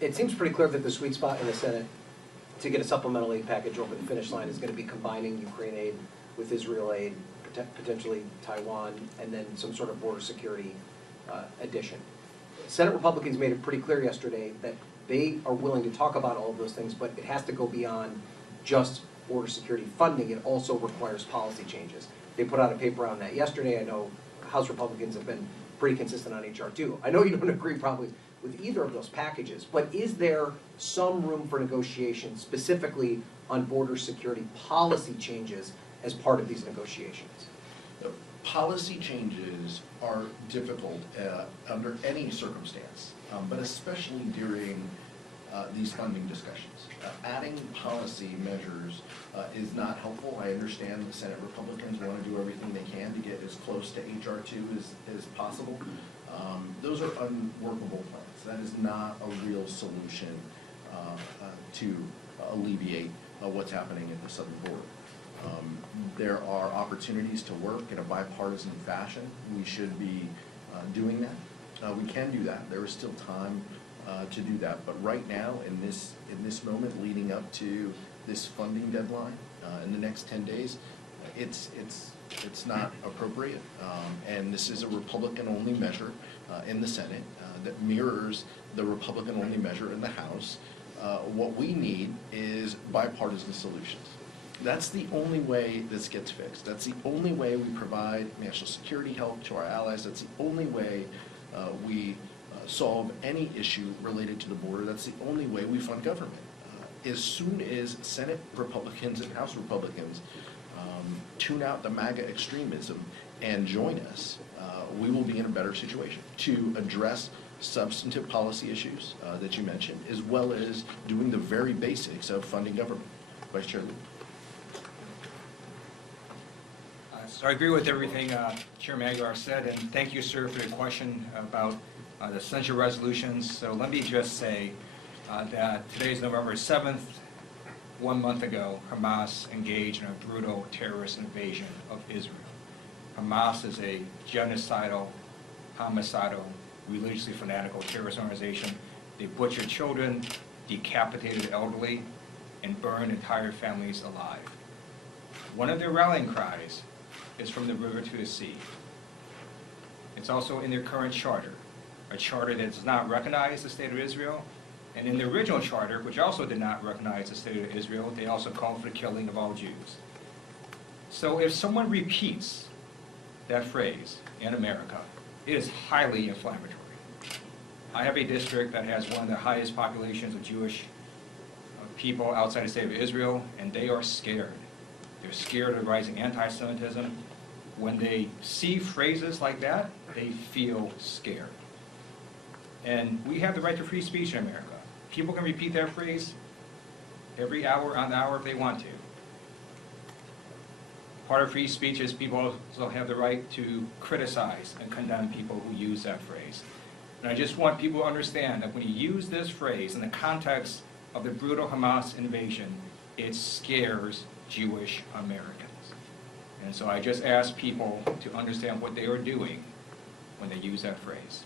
It seems pretty clear that the sweet spot in the Senate to get a supplemental aid package over the finish line is going to be combining Ukraine aid with Israel aid, potentially Taiwan, and then some sort of border security addition. Senate Republicans made it pretty clear yesterday that they are willing to talk about all of those things, but it has to go beyond just border security funding. It also requires policy changes. They put out a paper on that yesterday. I know House Republicans have been pretty consistent on HR 2. I know you don't agree probably with either of those packages, but is there some room for negotiation specifically on border security policy changes as part of these negotiations? The policy changes are difficult under any circumstance, but especially during these funding discussions. Adding policy measures is not helpful. I understand the Senate Republicans want to do everything they can to get as close to HR 2 as possible. Those are unworkable plans. That is not a real solution to alleviate what's happening at the southern border. There are opportunities to work in a bipartisan fashion. We should be doing that. We can do that. There is still time to do that. But right now, in this moment, leading up to this funding deadline in the next 10 days, it's not appropriate. And this is a Republican-only measure in the Senate that mirrors the Republican-only measure in the House. What we need is bipartisan solutions. That's the only way this gets fixed. That's the only way we provide national security help to our allies. That's the only way we solve any issue related to the border. That's the only way we fund government. As soon as Senate Republicans and House Republicans tune out the MAGA extremism and join us, we will be in a better situation to address substantive policy issues that you mentioned, as well as doing the very basics of funding government. Vice Chair Lieu. So I agree with everything Chair Magar said, and thank you, sir, for the question about the censure resolutions. So let me just say that today is November 7th. 1 month ago, Hamas engaged in a brutal terrorist invasion of Israel. Hamas is a genocidal, homicidal, religiously fanatical terrorist organization. They butchered children, decapitated elderly, and burned entire families alive. One of their rallying cries is from the river to the sea. It's also in their current charter, a charter that does not recognize the state of Israel. And in the original charter, which also did not recognize the state of Israel, they also called for the killing of all Jews. So if someone repeats that phrase in America, it is highly inflammatory. I have a district that has one of the highest populations of Jewish people outside the state of Israel, and they are scared. They're scared of rising anti-Semitism. When they see phrases like that, they feel scared. And we have the right to free speech in America. People can repeat that phrase every hour on the hour if they want to. Part of free speech is people also have the right to criticize and condemn people who use that phrase. And I just want people to understand that when you use this phrase in the context of the brutal Hamas invasion, it scares Jewish Americans. And so I just ask people to understand what they are doing when they use that phrase.